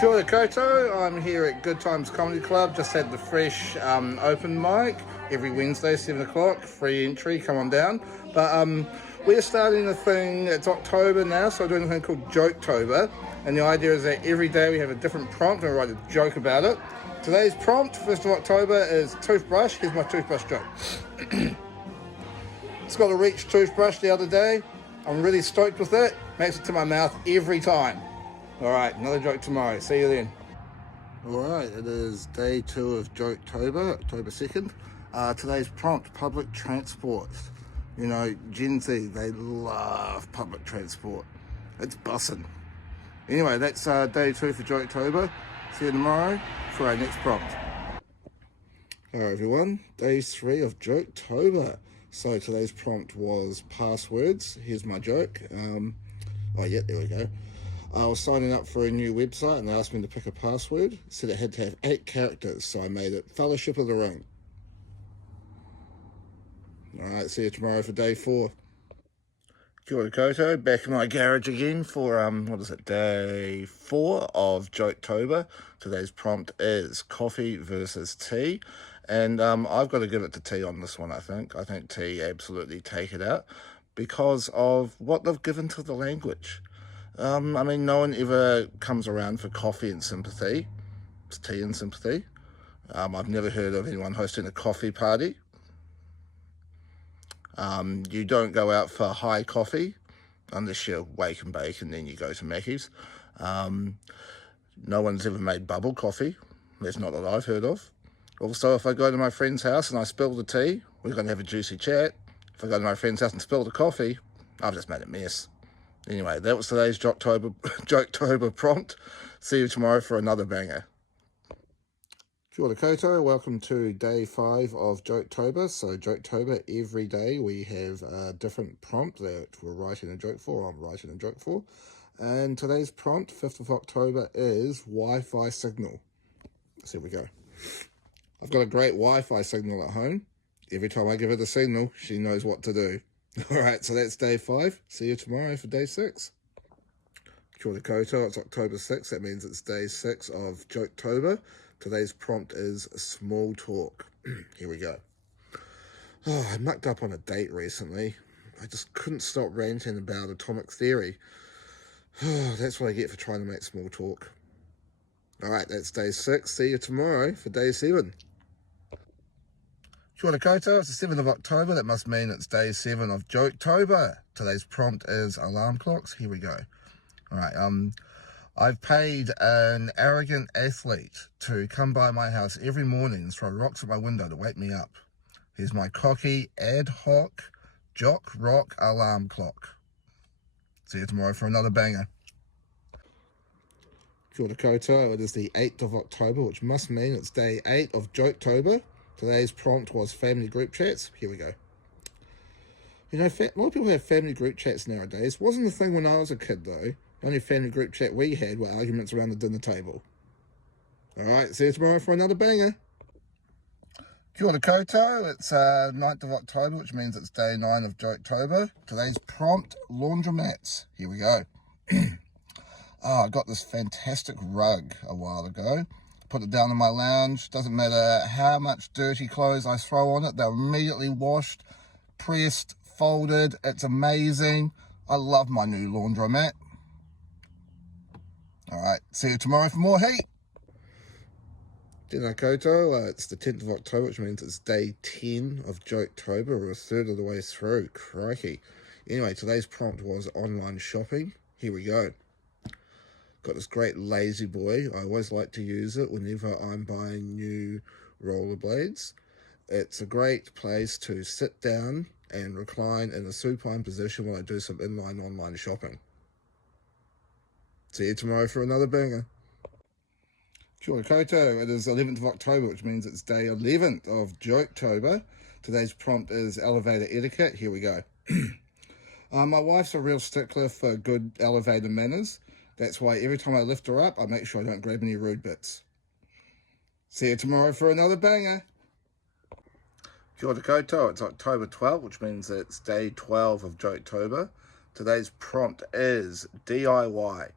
Kia ora koutou, I'm here at Good Times Comedy Club, just had the fresh open mic every Wednesday, 7 o'clock, free entry, come on down. But we're starting a thing, it's October now, so we're doing a thing called Joketober, and the idea is that every day we have a different prompt and we write a joke about it. Today's prompt, 1st of October, is toothbrush. Here's my toothbrush joke. It's got a Reach toothbrush the other day. I'm really stoked with it, makes it to my mouth every time. Alright, another joke tomorrow. See you then. Alright, it is day 2 of Joketober, October 2nd. Today's prompt, public transport. You know, Gen Z, they love public transport. It's bussin'. Anyway, that's day 2 for Joketober. See you tomorrow for our next prompt. Hello everyone, day 3 of Joketober. So today's prompt was passwords. Here's my joke. Oh yeah, there we go. I was signing up for a new website and they asked me to pick a password. It said it had to have 8 characters, so I made it Fellowship of the Ring. Alright, see you tomorrow for day 4. Kia ora koutou, back in my garage again for, day 4 of Joketober. Today's prompt is coffee versus tea. And I've got to give it to tea on this one, I think. I think tea absolutely take it out because of what they've given to the language. I mean, no one ever comes around for coffee and sympathy. It's tea and sympathy. I've never heard of anyone hosting a coffee party. You don't go out for high coffee unless you wake and bake and then you go to Mackey's. No one's ever made bubble coffee. That's not that I've heard of. Also, if I go to my friend's house and I spill the tea, we're going to have a juicy chat. If I go to my friend's house and spill the coffee, I've just made a mess. Anyway, that was today's Joketober prompt. See you tomorrow for another banger. Kia ora koutou, welcome to day 5 of Joketober. So Joketober, every day we have a different prompt that we're writing a joke for, I'm writing a joke for. And today's prompt, 5th of October, is Wi-Fi signal. So here we go. I've got a great Wi-Fi signal at home. Every time I give her the signal, she knows what to do. Alright, so that's day 5. See you tomorrow for day 6. Kia ora koutou, it's October 6th. That means it's day 6 of Joketober. Today's prompt is small talk. Here we go. Oh, I mucked up on a date recently. I just couldn't stop ranting about atomic theory. Oh, that's what I get for trying to make small talk. Alright, that's day 6. See you tomorrow for day 7. Kia ora koutou, it's the 7th of October. That must mean it's day 7 of Joketober. Today's prompt is alarm clocks. Here we go. Alright, I've paid an arrogant athlete to come by my house every morning and throw rocks at my window to wake me up. Here's my cocky, ad hoc, jock rock alarm clock. See you tomorrow for another banger. Kia ora koutou, it is the 8th of October, which must mean it's day 8 of Joketober. Today's prompt was family group chats. Here we go. You know, a lot of people have family group chats nowadays. Wasn't the thing when I was a kid, though. The only family group chat we had were arguments around the dinner table. Alright, see you tomorrow for another banger. Kia ora koutou, it's 9th of October, which means it's day 9 of Joketober. Today's prompt, laundromats. Here we go. I got this fantastic rug a while ago. Put it down in my lounge. Doesn't matter how much dirty clothes I throw on it, they're immediately washed, pressed, folded. It's amazing. I love my new laundromat. Alright, see you tomorrow for more heat. Tēnā koutou, it's the 10th of October, which means it's day 10 of Joketober, or a third of the way through. Crikey. Anyway, today's prompt was online shopping. Here we go. Got this great lazy boy. I always like to use it whenever I'm buying new rollerblades. It's a great place to sit down and recline in a supine position while I do some inline online shopping. See you tomorrow for another banger. Kia ora koutou, it is 11th of October, which means it's day 11th of Joketober. Today's prompt is elevator etiquette. Here we go. My wife's a real stickler for good elevator manners. That's why every time I lift her up, I make sure I don't grab any rude bits. See you tomorrow for another banger. Kia ora koutou, it's October 12th, which means it's day 12 of Joketober. Today's prompt is DIY.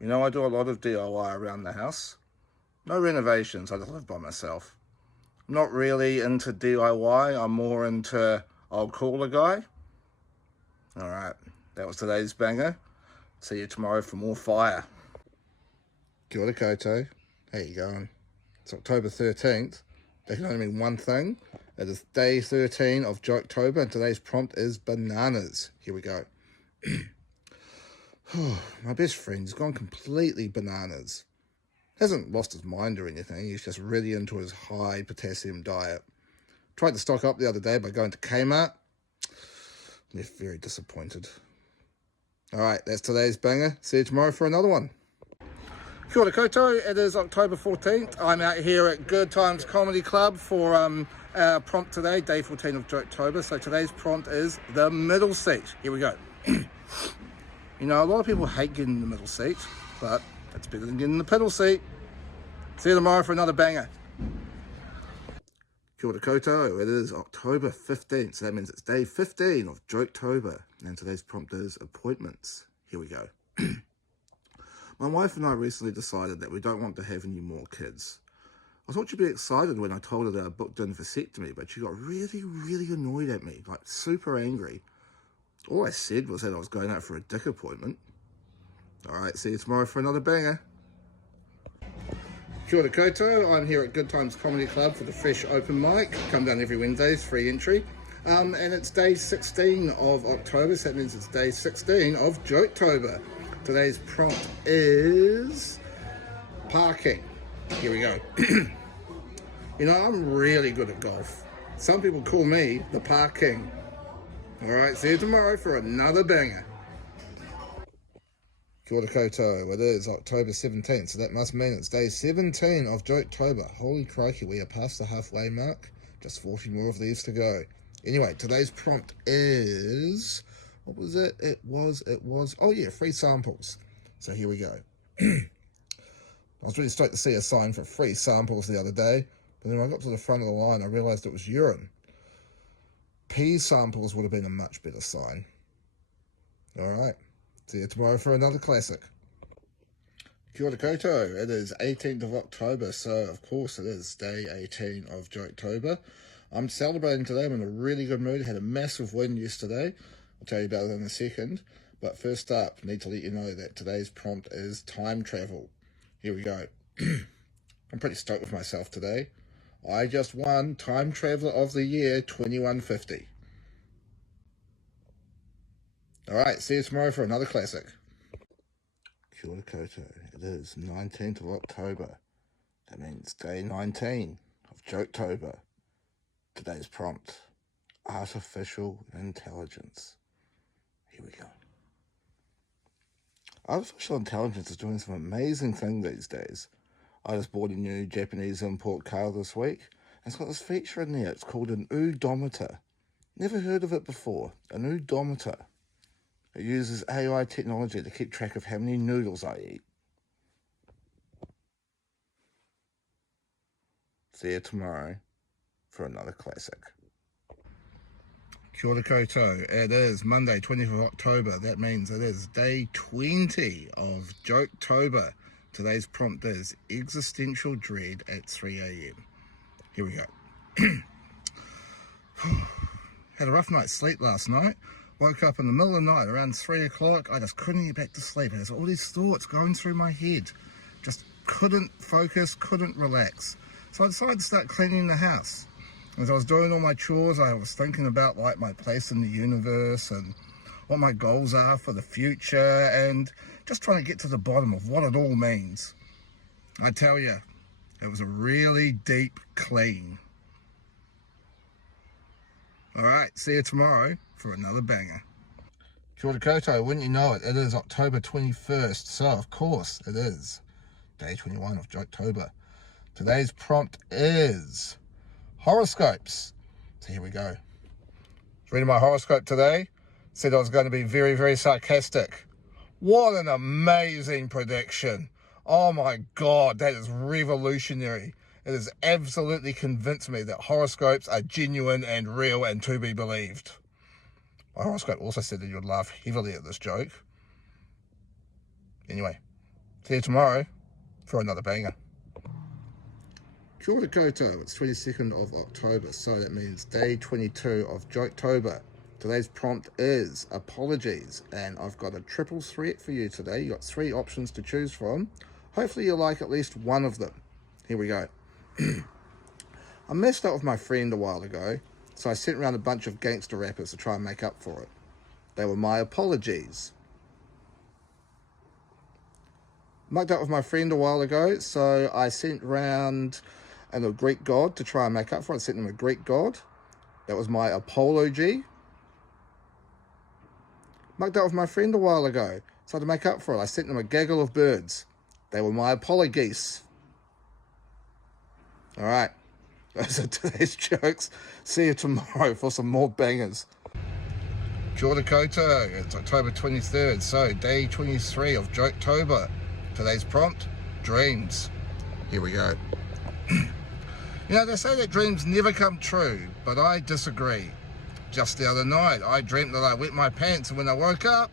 You know, I do a lot of DIY around the house. No renovations, I just live by myself. I'm not really into DIY, I'm more into I'll call a guy. Alright, that was today's banger. See you tomorrow for more fire. Kia ora koutou. How you going? It's October 13th. That can only mean one thing. It is day 13 of Joketober, and today's prompt is bananas. Here we go. My best friend's gone completely bananas. Hasn't lost his mind or anything, he's just really into his high potassium diet. Tried to stock up the other day by going to Kmart. Left very disappointed. Alright, that's today's banger. See you tomorrow for another one. Kia ora koutou, it is October 14th. I'm out here at Good Times Comedy Club for our prompt today, day 14 of Joketober. So today's prompt is the middle seat. Here we go. You know, a lot of people hate getting in the middle seat, but it's better than getting in the piddle seat. See you tomorrow for another banger. Kia ora koutou, it is October 15th, so that means it's day 15 of Joketober. And today's prompt is appointments. Here we go. My wife and I recently decided that we don't want to have any more kids. I thought she'd be excited when I told her that I booked in vasectomy, but she got really, really annoyed at me, like super angry. All I said was that I was going out for a dick appointment. Alright, see you tomorrow for another banger. Kia ora koutou, I'm here at Good Times Comedy Club for the Fresh Open Mic. Come down every Wednesday, it's free entry. And it's day 16 of October, so that means it's day 16 of Joketober. Today's prompt is parking. Here we go. You know, I'm really good at golf. Some people call me the park king. Alright, see you tomorrow for another banger. Kia ora koutou, it is October 17th, so that must mean it's day 17 of Joketober. Holy crikey, we are past the halfway mark. Just 40 more of these to go. Anyway, today's prompt is... what was it? It was, oh yeah, free samples. So here we go. I was really stoked to see a sign for free samples the other day, but then when I got to the front of the line, I realised it was urine. Pee samples would have been a much better sign. Alright, see you tomorrow for another classic. Kia ora koutou, it is 18th of October, so of course it is day 18 of Joketober. I'm celebrating today, I'm in a really good mood, had a massive win yesterday. I'll tell you about it in a second. But first up, need to let you know that today's prompt is time travel. Here we go. I'm pretty stoked with myself today. I just won Time Traveller of the Year 2150. Alright, see you tomorrow for another classic. Kia ora koutou. It is 19th of October. That means day 19 of Joketober. Today's prompt, artificial intelligence. Here we go. Artificial intelligence is doing some amazing things these days. I just bought a new Japanese import car this week, and it's got this feature in there. It's called an odometer. Never heard of it before. An odometer. It uses AI technology to keep track of how many noodles I eat. See you tomorrow for another classic. Kia ora koutou, it is Monday 20th of October, that means it is day 20 of Joketober. Today's prompt is existential dread at 3 AM. Here we go. Had a rough night's sleep last night, woke up in the middle of the night around 3 o'clock, I just couldn't get back to sleep, there's all these thoughts going through my head, just couldn't focus, couldn't relax. So I decided to start cleaning the house. As I was doing all my chores, I was thinking about like my place in the universe and what my goals are for the future and just trying to get to the bottom of what it all means. I tell you, it was a really deep clean. Alright, see you tomorrow for another banger. Kia ora koutou, wouldn't you know it, it is October 21st, so of course it is day 21 of Joketober. Today's prompt is horoscopes. So here we go. Reading my horoscope today, said I was going to be very, very sarcastic. What an amazing prediction. Oh my God, that is revolutionary. It has absolutely convinced me that horoscopes are genuine and real and to be believed. My horoscope also said that you would laugh heavily at this joke. Anyway, See you tomorrow for another banger. Kia ora koutou, it's 22nd of October, so that means day 22 of Joketober. Today's prompt is apologies, and I've got a triple threat for you today. You've got 3 options to choose from. Hopefully you like at least one of them. Here we go. I messed up with my friend a while ago, so I sent around a bunch of gangster rappers to try and make up for it. They were my apologies. Mucked up with my friend a while ago, so I sent round a Greek god to try and make up for it. I sent him a Greek god. That was my apology. Mucked up with my friend a while ago, so to make up for it, I sent them a gaggle of birds. They were my apologies. All right, those are today's jokes. See you tomorrow for some more bangers. Kia ora koutou, it's October 23rd, so day 23 of Joketober. Today's prompt, dreams. Here we go. You know, they say that dreams never come true, but I disagree. Just the other night, I dreamt that I wet my pants, and when I woke up,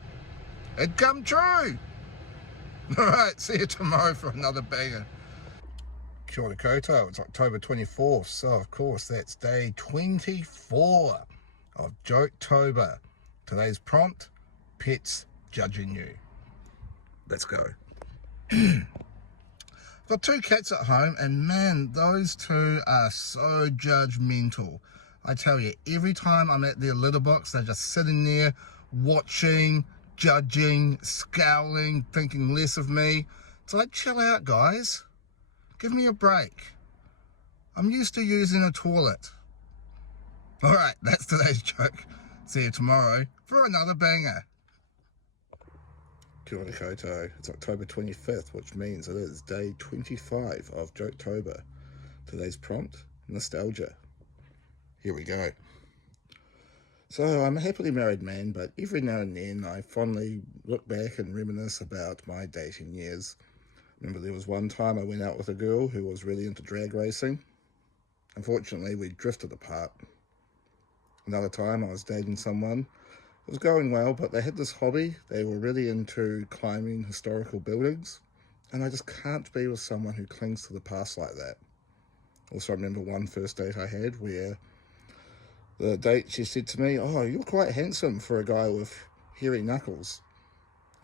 it come true. All right, see you tomorrow for another banger. Kia ora koutou, it's October 24th, so of course that's day 24 of Joketober. Today's prompt, pets judging you. Let's go. I've got 2 cats at home, and man, those 2 are so judgmental. I tell you, every time I'm at their litter box, they're just sitting there watching, judging, scowling, thinking less of me. It's like, chill out, guys. Give me a break. I'm used to using a toilet. All right, that's today's joke. See you tomorrow for another banger. Kia ora koutou, it's October 25th, which means it is day 25 of Joketober. Today's prompt, nostalgia. Here we go. So I'm a happily married man, but every now and then I fondly look back and reminisce about my dating years. Remember, there was one time I went out with a girl who was really into drag racing. Unfortunately, we drifted apart. Another time I was dating someone. It was going well, but they had this hobby. They were really into climbing historical buildings, and I just can't be with someone who clings to the past like that. Also, I remember one first date I had where the date, she said to me, "Oh, you're quite handsome for a guy with hairy knuckles."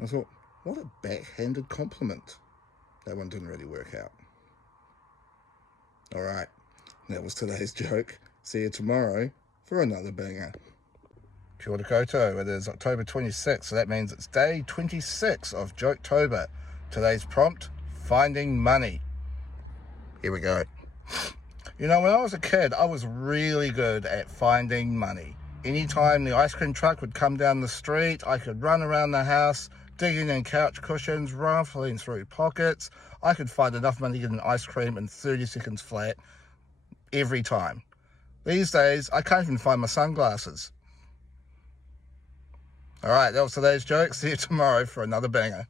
I thought, what a backhanded compliment. That one didn't really work out. All right, that was today's joke. See you tomorrow for another banger. Kia ora koutou, it is October 26th, so that means it's day 26 of Joketober. Today's prompt, finding money. Here we go. You know, when I was a kid, I was really good at finding money. Anytime the ice cream truck would come down the street, I could run around the house, digging in couch cushions, rifling through pockets. I could find enough money to get an ice cream in 30 seconds flat every time. These days, I can't even find my sunglasses. All right, that was today's joke. See you tomorrow for another banger.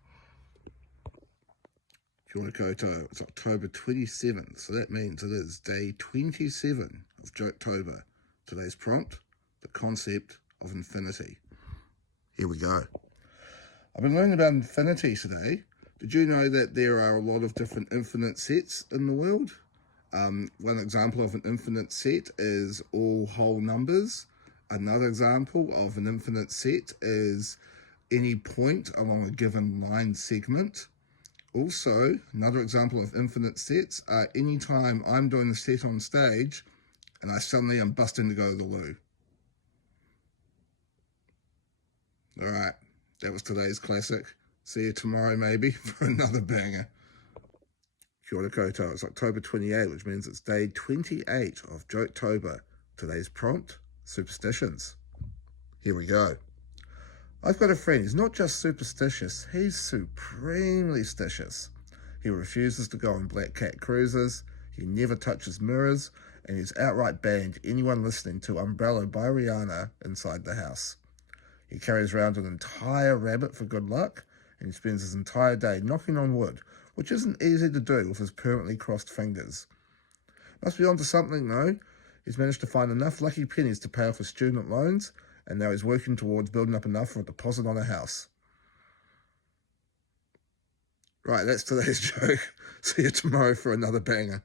Kia ora koutou, it's October 27th, so that means it is day 27 of Joketober. Today's prompt, the concept of infinity. Here we go. I've been learning about infinity today. Did you know that there are a lot of different infinite sets in the world? One example of an infinite set is all whole numbers. Another example of an infinite set is any point along a given line segment. Also, another example of infinite sets are any time I'm doing the set on stage and I suddenly am busting to go to the loo. All right, that was today's classic. See you tomorrow maybe for another banger. Kia ora koutou, it's October 28, which means it's day 28 of Joketober. Today's prompt, superstitions. Here we go. I've got a friend, he's not just superstitious, he's supremely stitious. He refuses to go on black cat cruises, he never touches mirrors, and he's outright banned anyone listening to Umbrella by Rihanna inside the house. He carries around an entire rabbit for good luck, and he spends his entire day knocking on wood, which isn't easy to do with his permanently crossed fingers. Must be onto something though. He's managed to find enough lucky pennies to pay off his student loans, and now he's working towards building up enough for a deposit on a house. Right, that's today's joke. See you tomorrow for another banger.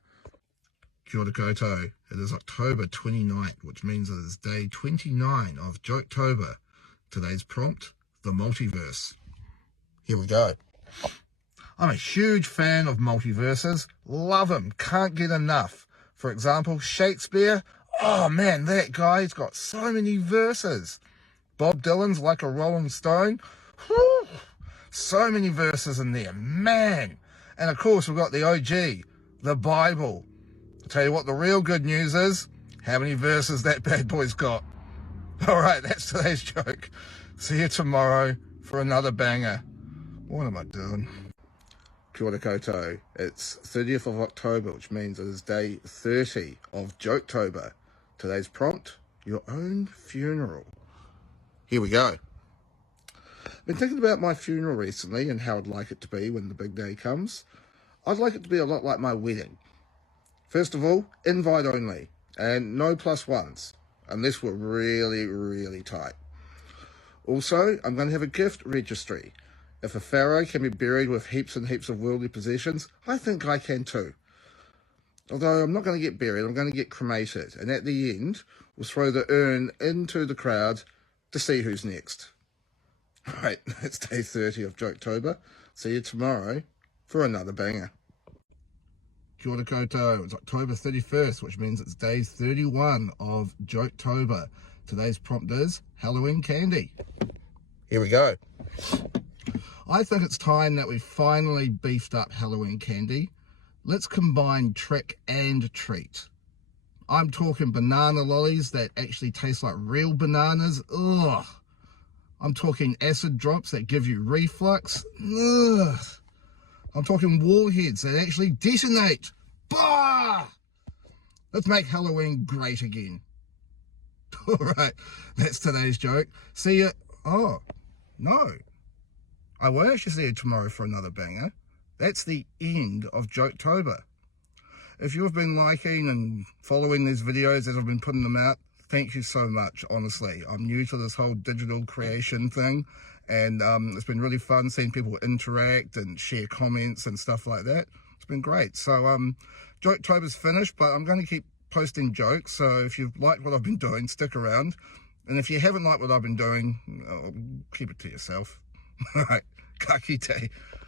Kia ora koutou. It is October 29th, which means it is day 29 of Joketober. Today's prompt, the multiverse. Here we go. I'm a huge fan of multiverses. Love them. Can't get enough. For example, Shakespeare. Oh man, that guy's got so many verses. Bob Dylan's Like a Rolling Stone. Whew, so many verses in there, man. And of course, we've got the OG, the Bible. I'll tell you what the real good news is, how many verses that bad boy's got. All right, that's today's joke. See you tomorrow for another banger. What am I doing? Kia ora koutou. It's 30th of October, which means it is day 30 of Joketober. Today's prompt, your own funeral. Here we go. I've been thinking about my funeral recently and how I'd like it to be when the big day comes. I'd like it to be a lot like my wedding. First of all, invite only, and no plus ones, unless we're really, really tight. Also, I'm going to have a gift registry. If a pharaoh can be buried with heaps and heaps of worldly possessions, I think I can too. Although I'm not going to get buried, I'm going to get cremated, and at the end, we'll throw the urn into the crowd to see who's next. Right, that's day 30 of Joketober. See you tomorrow for another banger. Kia ora koutou. It's October 31st, which means it's day 31 of Joketober. Today's prompt is Halloween candy. Here we go. I think it's time that we finally beefed up Halloween candy. Let's combine trick and treat. I'm talking banana lollies that actually taste like real bananas. Ugh. I'm talking acid drops that give you reflux. Ugh. I'm talking warheads that actually detonate. Bah! Let's make Halloween great again. All right, that's today's joke. See you. Oh, no. I won't actually see you tomorrow for another banger. That's the end of Joketober. If you've been liking and following these videos as I've been putting them out, thank you so much, honestly. I'm new to this whole digital creation thing, and it's been really fun seeing people interact and share comments and stuff like that. It's been great. So Joketober's finished, but I'm going to keep posting jokes. So if you've liked what I've been doing, stick around. And if you haven't liked what I've been doing, keep it to yourself. All right, ka kite.